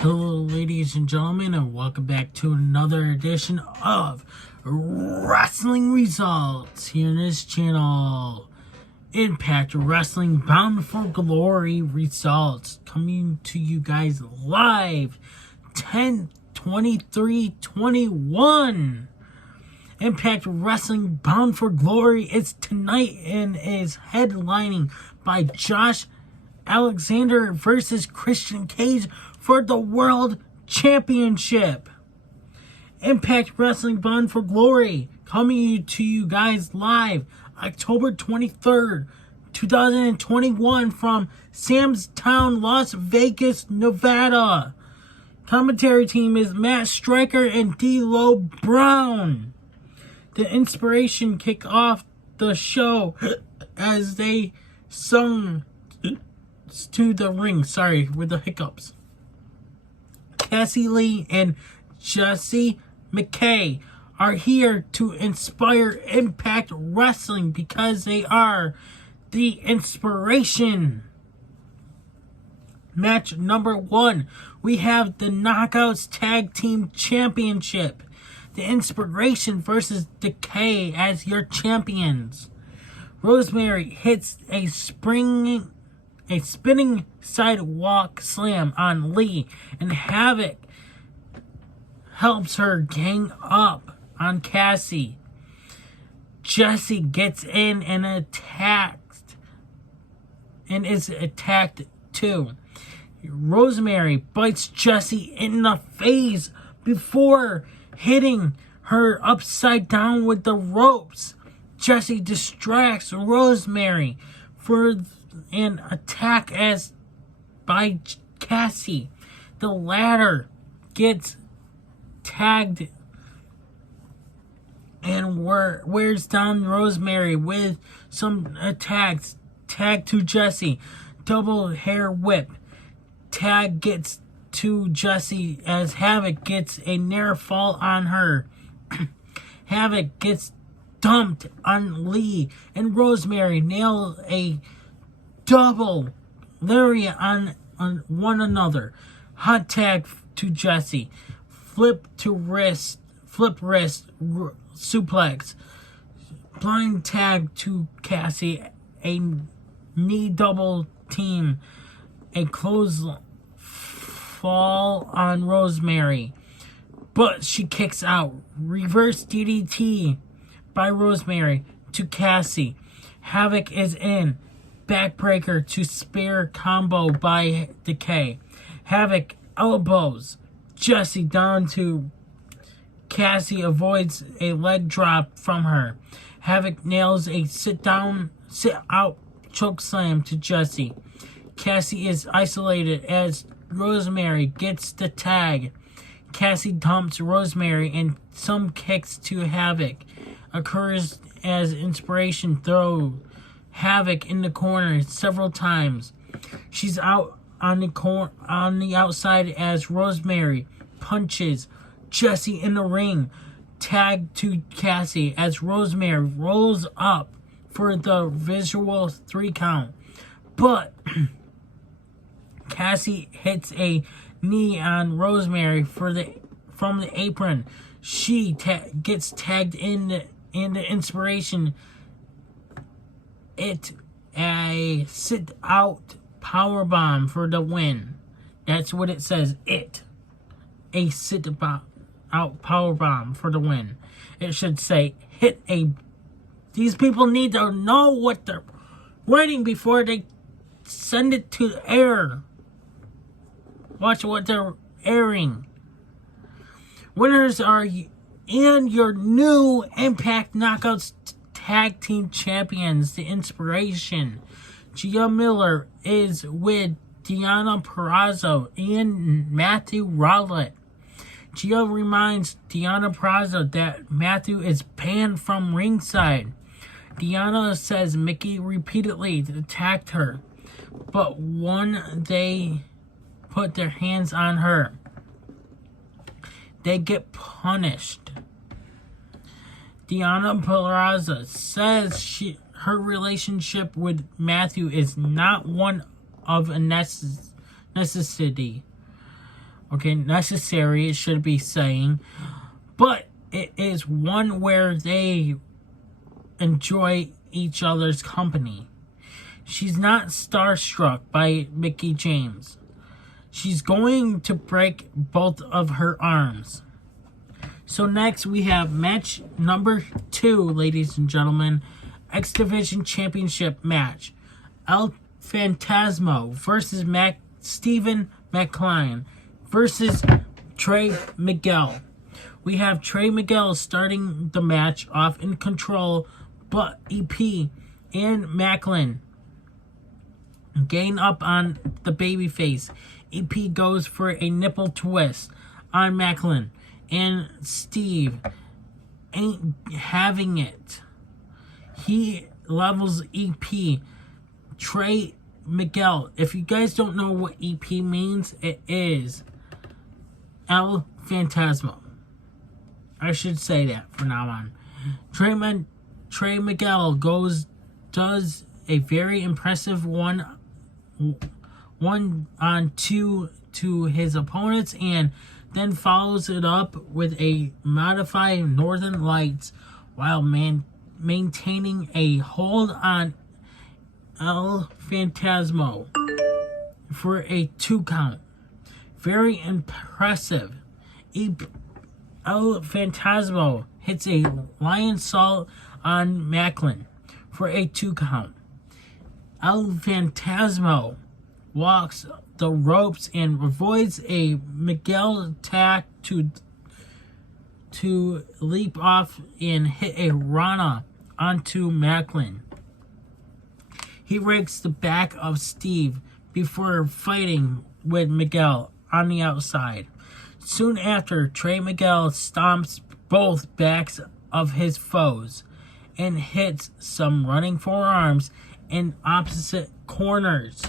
Hello, ladies and gentlemen, and welcome back to another edition of Wrestling Results here on this channel. Impact Wrestling Bound for Glory results coming to you guys live 10/23/21. Impact Wrestling Bound for Glory is tonight and is headlining by Josh Alexander versus Christian Cage for the World Championship. Impact Wrestling Bound for Glory coming to you guys live October 23rd, 2021 from Sam's Town, Las Vegas, Nevada. Commentary team is Matt Striker and D'Lo Brown. The Inspiration kick off the show as they sung to the ring. Sorry, with the hiccups. Cassie Lee and Jessie McKay are here to inspire Impact Wrestling because they are the Inspiration. Match number 1, we have the Knockouts Tag Team Championship. The Inspiration versus Decay as your champions. Rosemary hits a spinning sidewalk slam on Lee, and Havoc helps her gang up on Cassie. Jessie gets in and is attacked too. Rosemary bites Jessie in the face before hitting her upside down with the ropes. Jessie distracts Rosemary for an attack by Cassie. The latter gets tagged and wears down Rosemary with some attacks. Tag to Jessie. Double hair whip. Tag gets to Jessie as Havoc gets a near fall on her. Havoc gets dumped on Lee, and Rosemary nail a double lariat on one another. Hot tag to Jessie. Flip wrist suplex. Blind tag to Cassie. A knee double team. A close fall on Rosemary, but she kicks out. Reverse DDT by Rosemary to Cassie. Havoc is in. Backbreaker to spear combo by Decay. Havoc elbows Jessie down to Cassie, avoids a leg drop from her. Havoc nails a sit out choke slam to Jessie. Cassie is isolated as Rosemary gets the tag. Cassie dumps Rosemary and some kicks to Havoc occurs as Inspiration throw Havoc in the corner several times. She's out on the outside as Rosemary punches Jessie in the ring. Tag to Cassie as Rosemary rolls up for the visual 3 count. But Cassie hits a knee on Rosemary from the apron. She gets tagged in the Inspiration. A sit out powerbomb for the win. That's what it says. A sit out powerbomb for the win. It should say these people need to know what they're writing before they send it to air. Watch what they're airing. Winners are and your new Impact Knockouts Tag Team Champions, the Inspiration. Gia Miller is with Deonna Purrazzo and Matthew Rowlett. Gia reminds Deonna Purrazzo that Matthew is banned from ringside. Deonna says Mickey repeatedly attacked her, but when they put their hands on her, they get punished. Deonna Purrazzo says her relationship with Matthew is not one of a necessity Okay, necessary, it should be saying. But it is one where they enjoy each other's company. She's not starstruck by Mickie James. She's going to break both of her arms. So next we have match number 2, ladies and gentlemen. X Division Championship match. El Phantasmo versus Stephen McLean versus Trey Miguel. We have Trey Miguel starting the match off in control, but EP and Macklin gain up on the babyface. EP goes for a nipple twist on Macklin, and Steve ain't having it. He levels EP. Trey Miguel, if you guys don't know what EP means, it is El Phantasmo. I should say that from now on. Trey Miguel does a very impressive one on 2 to his opponents, and then follows it up with a modified Northern Lights while maintaining a hold on El Phantasmo for a 2 count. Very impressive. El Phantasmo hits a lion salt on Macklin for a 2 count. El Phantasmo walks the ropes and avoids a Miguel attack to leap off and hit a Rana onto Macklin. He rakes the back of Steve before fighting with Miguel on the outside. Soon after, Trey Miguel stomps both backs of his foes and hits some running forearms in opposite corners.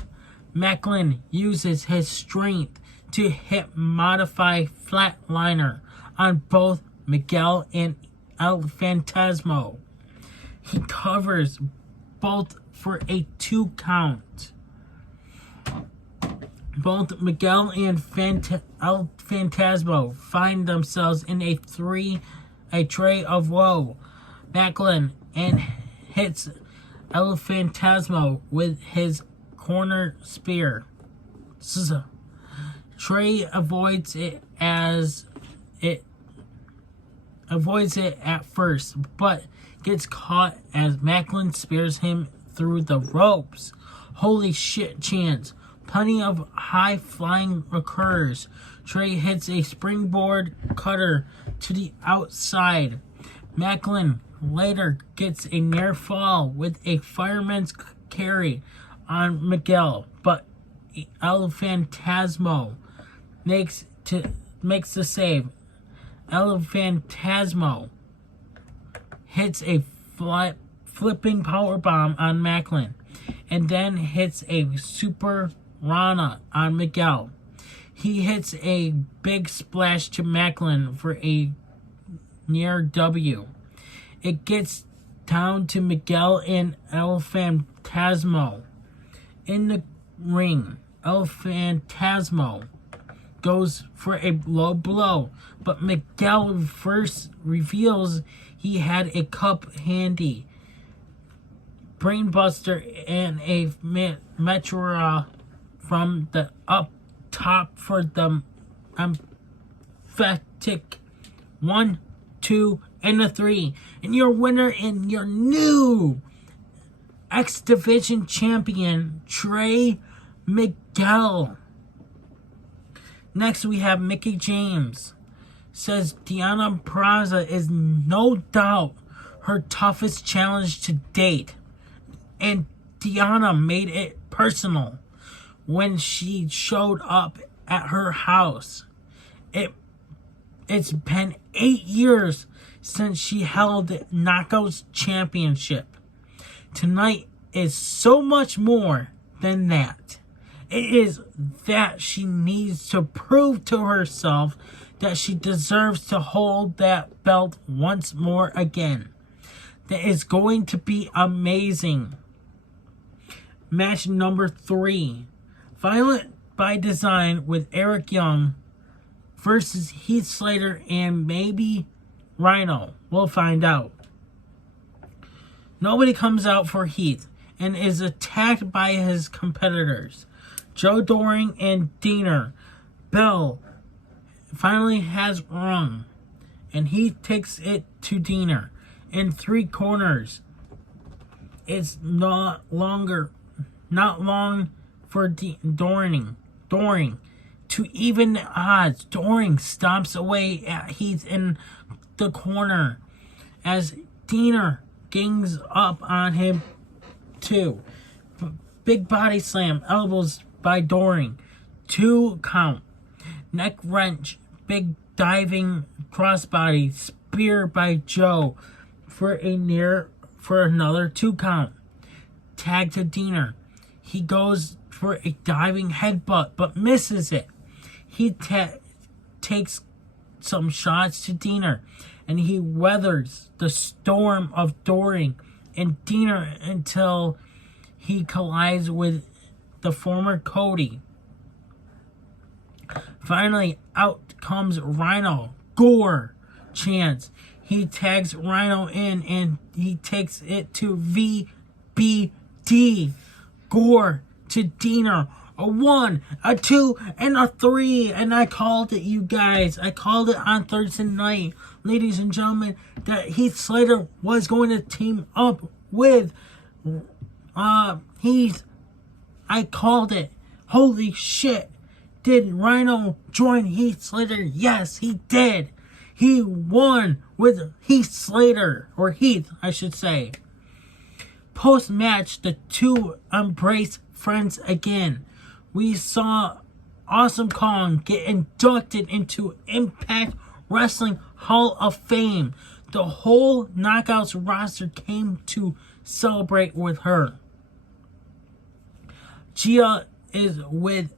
Macklin uses his strength to hit modify flatliner on both Miguel and El Phantasmo. He covers both for a 2 count. Both Miguel and El Phantasmo find themselves in a tray of woe. Macklin and hits El Phantasmo with his corner spear. Trey avoids it at first, but gets caught as Macklin spears him through the ropes. Holy shit chance. Plenty of high flying occurs. Trey hits a springboard cutter to the outside. Macklin later gets a near fall with a fireman's carry on Miguel, but El Phantasmo makes the save. El Phantasmo hits a flipping powerbomb on Macklin, and then hits a super Rana on Miguel. He hits a big splash to Macklin for a near W. It gets down to Miguel and El Phantasmo. In the ring, El Phantasmo goes for a low blow, but Miguel first reveals he had a cup handy. Brainbuster and a Meteora from the up top for the emphatic 1, 2, and a 3. And your winner and your new X Division champion, Trey Miguel. Next we have Mickie James. Says Deonna Purrazzo is no doubt her toughest challenge to date. And Deonna made it personal when she showed up at her house. It's been 8 years since she held the Knockouts Championship. Tonight is so much more than that. It is that she needs to prove to herself that she deserves to hold that belt once more again. That is going to be amazing. Match number 3. Violent by Design with Eric Young versus Heath Slater and maybe Rhino. We'll find out. Nobody comes out for Heath and is attacked by his competitors, Joe Doring and Deaner. Bell finally has run, and Heath takes it to Deaner in 3 corners. It's not long for Doring to even the odds. Doring stomps away at Heath in the corner as Deaner gangs up on him too. Big body slam, elbows by Doring. 2 count. Neck wrench, big diving crossbody, spear by Joe for another 2 count. Tag to Deaner. He goes for a diving headbutt but misses it. He takes some shots to Deaner, and he weathers the storm of Doring and Deaner until he collides with the former Cody. Finally, out comes Rhino. Gore chants. He tags Rhino in and he takes it to VBD. Gore to Deaner. A 1, a 2, and a 3. And I called it, you guys. I called it on Thursday night, ladies and gentlemen, that Heath Slater was going to team up with Heath. I called it. Holy shit. Did Rhino join Heath Slater? Yes, he did. He won with Heath Slater, or Heath, I should say. Post-match, the 2 embrace friends again. We saw Awesome Kong get inducted into Impact Wrestling Hall of Fame. The whole Knockouts roster came to celebrate with her. Gia is with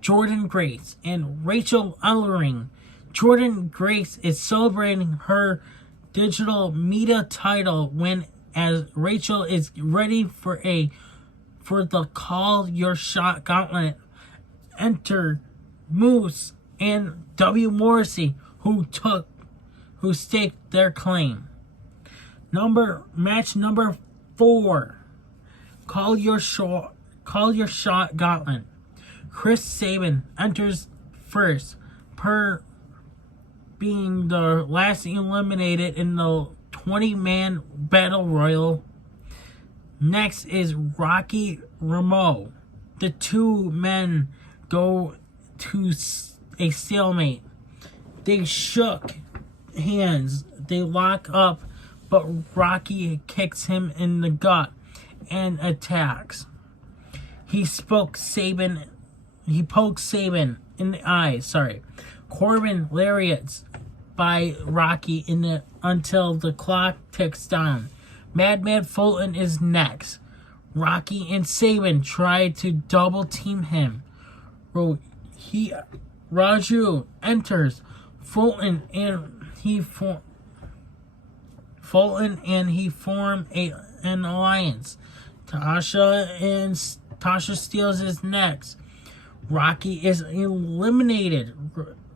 Jordynne Grace and Rachel Ellering. Jordynne Grace is celebrating her digital media title when as Rachel is ready for the Call Your Shot Gauntlet. Enter Moose and W. Morrissey, who staked their claim. Match number 4. Call Your Shot Gauntlet. Chris Sabin enters first, per being the last eliminated in the 20-man battle royal. Next is Rocky Ramone. The 2 men go to a stalemate. They shook hands. They lock up, but Rocky kicks him in the gut and attacks. He pokes Sabin in the eyes. Corbin lariats by Rocky until the clock ticks down. Madman Fulton is next. Rocky and Sabin try to double team him. Raju enters. Fulton and he form an alliance. Tasha Steelz is next. Rocky is eliminated.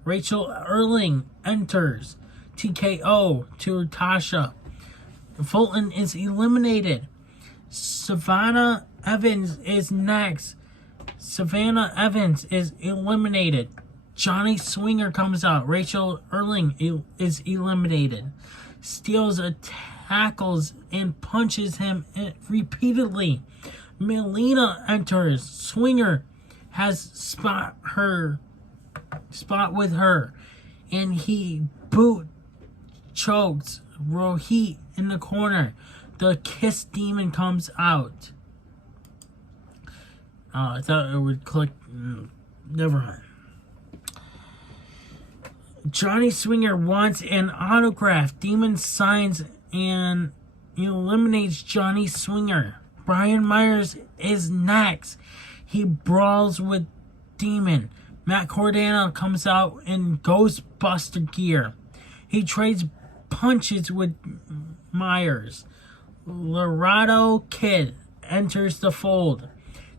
Rachel Erling enters. TKO to Tasha. Fulton is eliminated. Savannah Evans is next. Savannah Evans is eliminated. Johnny Swinger comes out. Rachel Erling is eliminated. Steelz tackles and punches him repeatedly. Melina enters. Swinger has spot with her, and he chokes Rohit in the corner. The Kiss Demon comes out. I thought it would click. Never mind. Johnny Swinger wants an autograph. Demon signs and eliminates Johnny Swinger. Brian Myers is next. He brawls with Demon. Matt Cardona comes out in Ghostbuster gear. He trades punches with Myers. Laredo Kid enters the fold.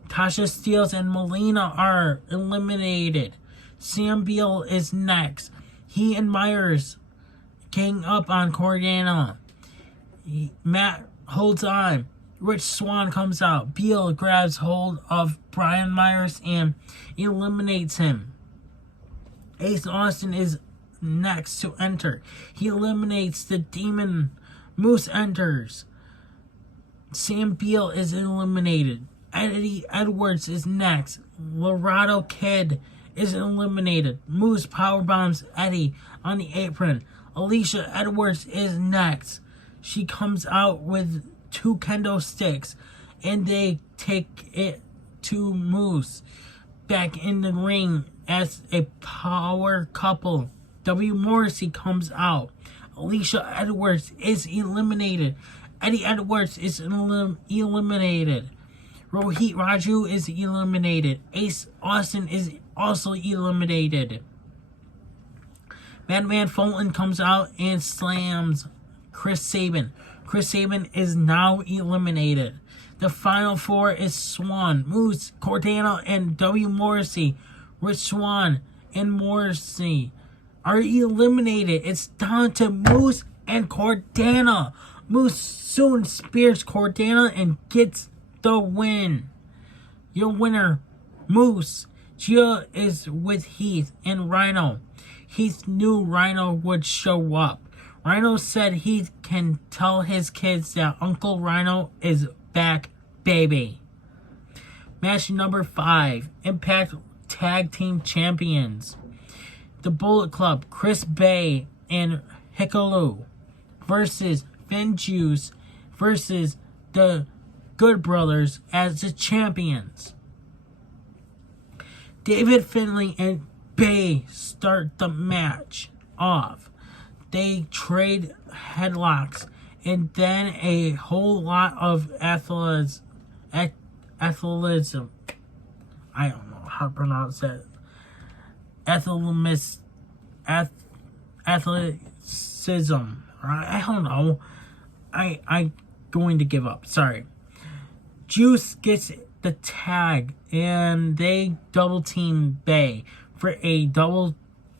Tasha Steelz and Melina are eliminated. Sam Beal is next. He and Myers gang up on Cardona. Matt holds on. Rich Swann comes out. Beal grabs hold of Brian Myers and eliminates him. Ace Austin is next to enter. He eliminates the Demon. Moose enters. Sam Beal is eliminated. Eddie Edwards is next. Laredo Kid is eliminated. Moose powerbombs Eddie on the apron. Alicia Edwards is next. She comes out with 2 kendo sticks, and they take it to Moose back in the ring as a power couple. W. Morrissey comes out. Alicia Edwards is eliminated. Eddie Edwards is eliminated. Rohit Raju is eliminated. Ace Austin is also eliminated. Madman Fulton comes out and slams Chris Sabin. Chris Sabin is now eliminated. The final 4 is Swann, Moose, Cardona, and W. Morrissey. Rich Swann and Morrissey are eliminated. It's down to Moose and Cardona. Moose soon spears Cardona and gets the win. Your winner, Moose. Gia is with Heath and Rhino. Heath knew Rhino would show up. Rhino said Heath can tell his kids that Uncle Rhino is back, baby. Match number 5. Impact Tag Team Champions. The Bullet Club, Chris Bay and Hikaru versus Finn Juice versus the Good Brothers as the champions. David Finlay and Bay start the match off. They trade headlocks and then a whole lot of athleticism. I don't know how to pronounce that. Athleticism. I don't know. I'm going to give up. Sorry. Juice gets the tag and they double team Bay for a double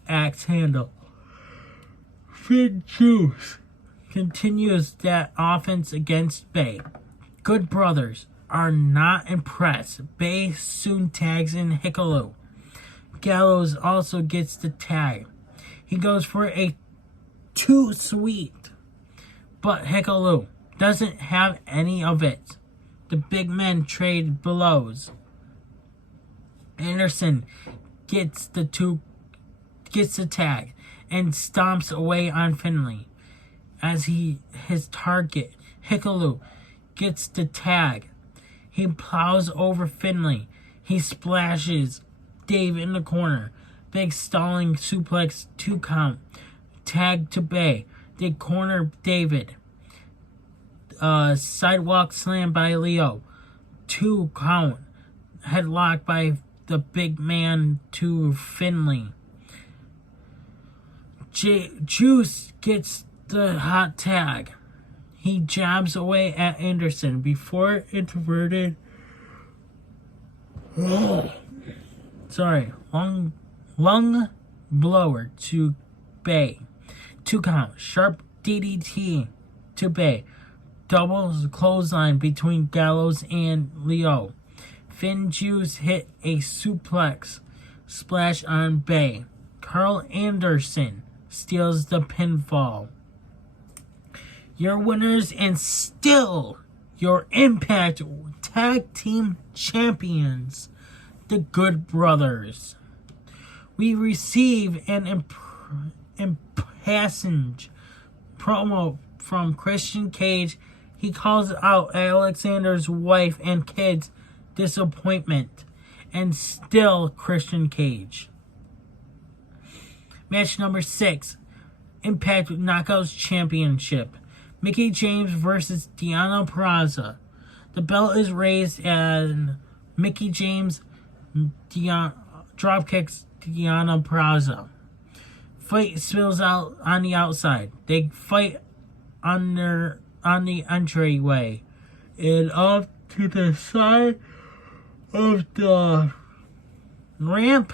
axe handle. Finn Juice continues that offense against Bay. Good Brothers are not impressed. Bay soon tags in Hikaru. Gallows also gets the tag. He goes for a too sweet, but Hikaru doesn't have any of it. The big men trade blows. Anderson gets the tag and stomps away on Finlay. As his target, Hikaru, gets the tag. He plows over Finlay. He splashes Dave in the corner. Big stalling suplex 2 count. Tag to Bay. They corner David. Sidewalk slam by Leo. 2 count. Headlock by the big man to Finlay. Juice gets the hot tag. He jabs away at Anderson before inverted. Lung blower to Bay. 2 count. Sharp DDT to Bay. Doubles clothesline between Gallows and Leo. Finn Juice hit a suplex splash on Bay. Carl Anderson steals the pinfall. Your winners and still your Impact Tag Team Champions, the Good Brothers. We receive an impassioned promo from Christian Cage. He calls out Alexander's wife and kids' disappointment, and still Christian Cage. Match number 6, Impact Knockouts Championship. Mickie James versus Deonna Purrazzo. The belt is raised and Mickie James dropkicks Deonna Purrazzo. Fight spills out on the outside. They fight on the entryway and off to the side of the ramp.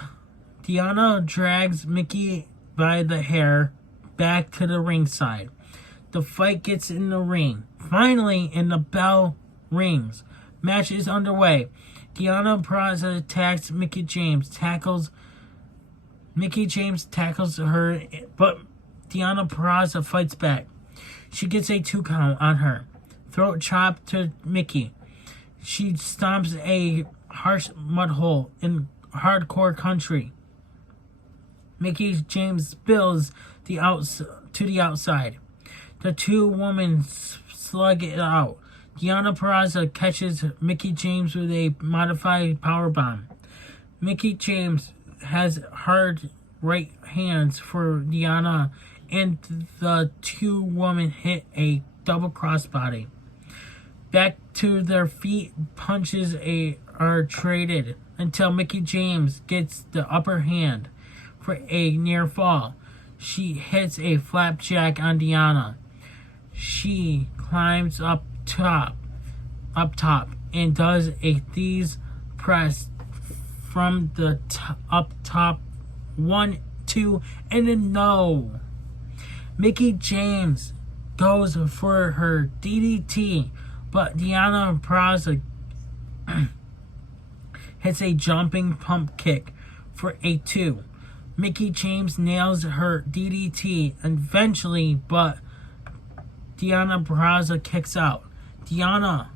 Deonna drags Mickie by the hair back to the ringside. The fight gets in the ring. Finally, and the bell rings. Match is underway. Deonna Purrazzo attacks Mickie James. Mickie James tackles her, but Deonna Purrazzo fights back. She gets a 2 count on her. Throat chop to Mickie. She stomps a harsh mud hole in hardcore country. Mickie James spills to the outside. The two women slug it out. Deonna Purrazzo catches Mickie James with a modified powerbomb. Mickie James has hard right hands for Deonna, and the two women hit a double crossbody. Back to their feet, punches are traded until Mickie James gets the upper hand for a near fall. She hits a flapjack on Deonna. She climbs up top, and does a Thieves press from the up top. 1, 2, and a no. Mickie James goes for her DDT, but Deonna Purrazzo hits a jumping pump kick for a 2. Mickie James nails her DDT eventually, but Deonna Purrazzo kicks out. Deonna,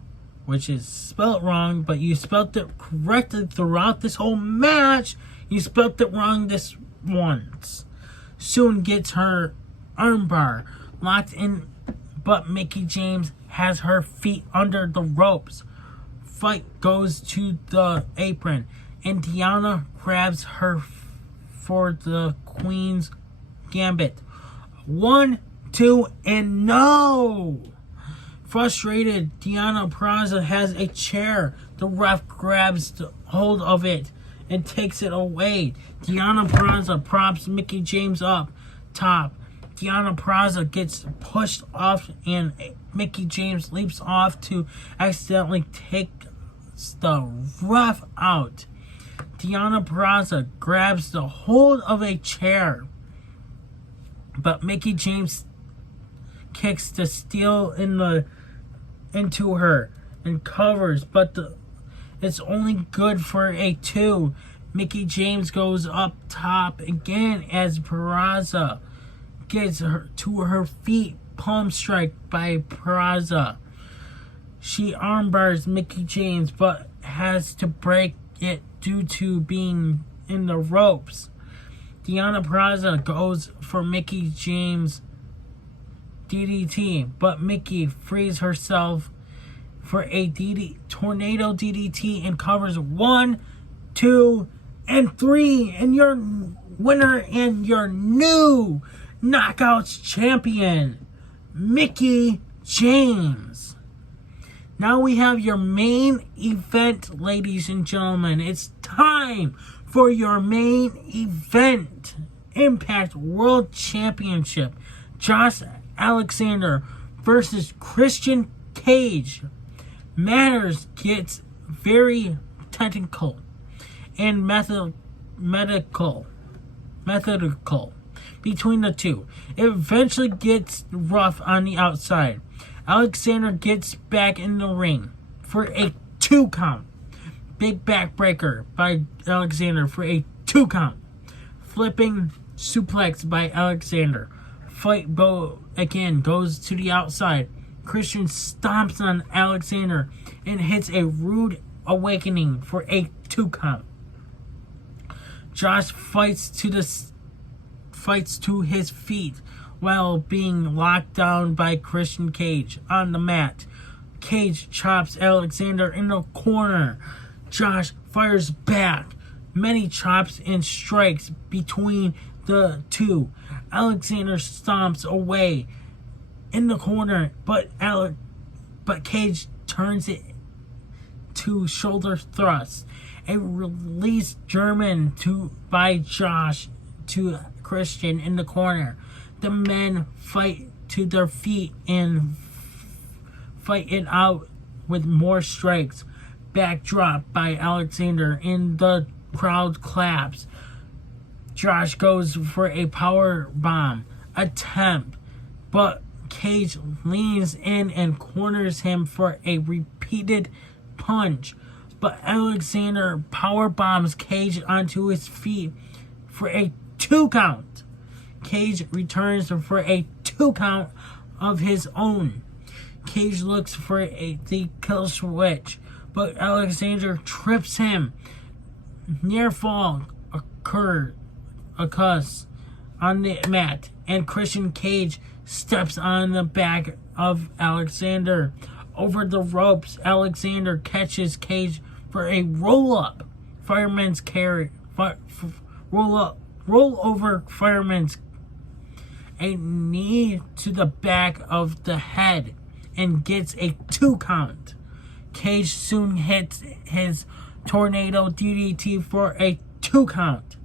which is spelled wrong, but you spelled it correctly throughout this whole match. You spelled it wrong this once. Soon gets her armbar locked in, but Mickie James has her feet under the ropes. Fight goes to the apron, and Deonna grabs her for the Queen's Gambit. 1, 2, and no! Frustrated, Deonna Purrazzo has a chair. The ref grabs hold of it and takes it away. Deonna Purrazzo props Mickie James up top. Deonna Purrazzo gets pushed off, and Mickie James leaps off to accidentally take the ref out. Deonna Purrazzo grabs the hold of a chair, but Mickie James kicks the steel into her and covers, but it's only good for a 2. Mickie James goes up top again as Purrazzo gets her to her feet. Palm strike by Purrazzo. She armbars Mickie James, but has to break it due to being in the ropes. Deonna Purrazzo goes for Mickie James' DDT, but Mickie frees herself for a tornado DDT and covers 1, 2, and 3. And your winner and your new Knockouts champion, Mickie James. Now we have your main event, ladies and gentlemen. It's time for your main event. Impact World Championship. Josh Alexander versus Christian Cage. Matters gets very technical and methodical between the two. It eventually gets rough on the outside. Alexander gets back in the ring for a 2 count. Big backbreaker by Alexander for a 2 count. Flipping suplex by Alexander. Fight goes to the outside. Christian stomps on Alexander and hits a rude awakening for a 2 count. Josh fights to his feet while being locked down by Christian Cage on the mat. Cage chops Alexander in the corner. Josh fires back. Many chops and strikes between the two. Alexander stomps away in the corner, but Cage turns it to shoulder thrust. A release German by Josh to Christian in the corner. The men fight to their feet and fight it out with more strikes. Backdrop by Alexander and the crowd claps. Josh goes for a power bomb attempt, but Cage leans in and corners him for a repeated punch. But Alexander power bombs Cage onto his feet for a 2 count. Cage returns for a 2 count of his own. Cage looks for the kill switch, but Alexander trips him. Near fall occurs on the mat, and Christian Cage steps on the back of Alexander. Over the ropes, Alexander catches Cage for a roll-up fireman's carry. Roll over fireman's, a knee to the back of the head, and gets a 2 count. Cage soon hits his tornado DDT for a 2 count.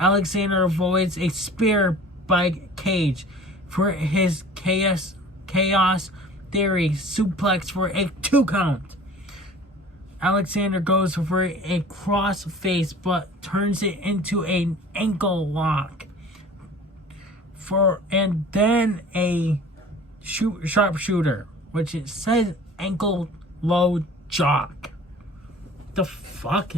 Alexander avoids a spear by Cage for his chaos theory suplex for a 2 count. Alexander goes for a cross face but turns it into an ankle lock and then a sharpshooter, which it says ankle low jock. The fuck?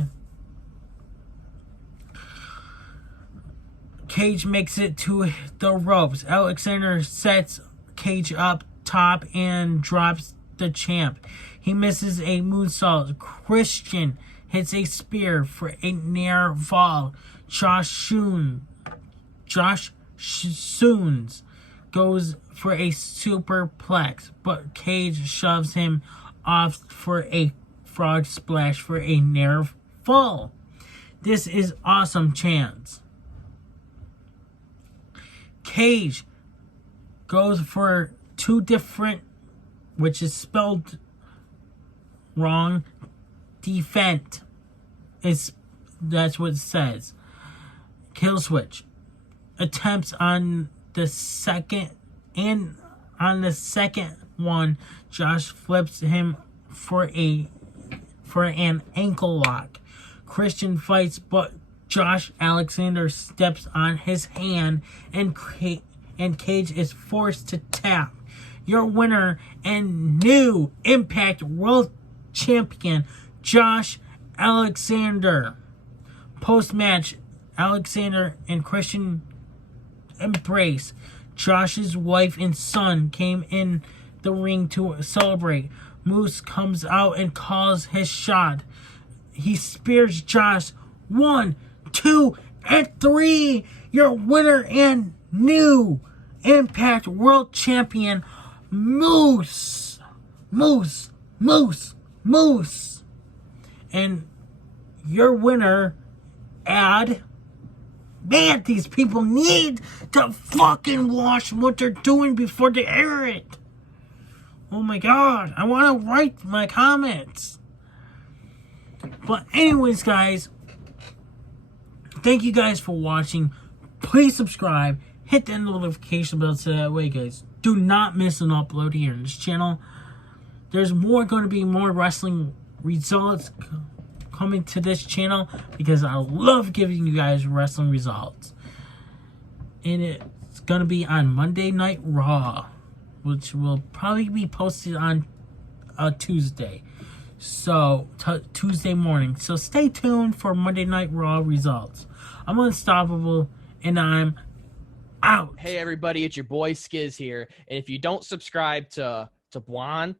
Cage makes it to the ropes. Alexander sets Cage up top and drops the champ. He misses a moonsault. Christian hits a spear for a near fall. Josh Soons goes for a superplex, but Cage shoves him off for a frog splash for a near fall. This is awesome chance. Cage goes for 2 different, which is spelled wrong, defense. That's what it says. Kill switch. Attempts on the second, and on the second one, Josh flips him for an ankle lock. Christian fights, but Josh Alexander steps on his hand, and Cage is forced to tap. Your winner and new Impact World Champion, Josh Alexander. Post-match, Alexander and Christian embrace. Josh's wife and son came in the ring to celebrate. Moose comes out and calls his shot. He spears Josh. 1, 2, and 3. Your winner and new Impact World Champion, Moose. And your winner, man, these people need to fucking watch what they're doing before they air it. Oh my god, I want to write my comments. But anyways, guys, thank you guys for watching. Please subscribe, hit that notification bell so that way, guys, do not miss an upload here on this channel. There's going to be more wrestling results coming to this channel because I love giving you guys wrestling results. And it's going to be on Monday Night Raw, which will probably be posted on Tuesday. So, Tuesday morning. So, stay tuned for Monday Night Raw results. I'm Unstoppable, and I'm out. Hey, everybody, it's your boy Skiz here. And if you don't subscribe to Blonde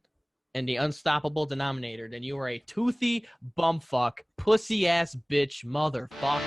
and the Unstoppable Denominator, then you are a toothy, bumfuck, pussy-ass bitch motherfucker.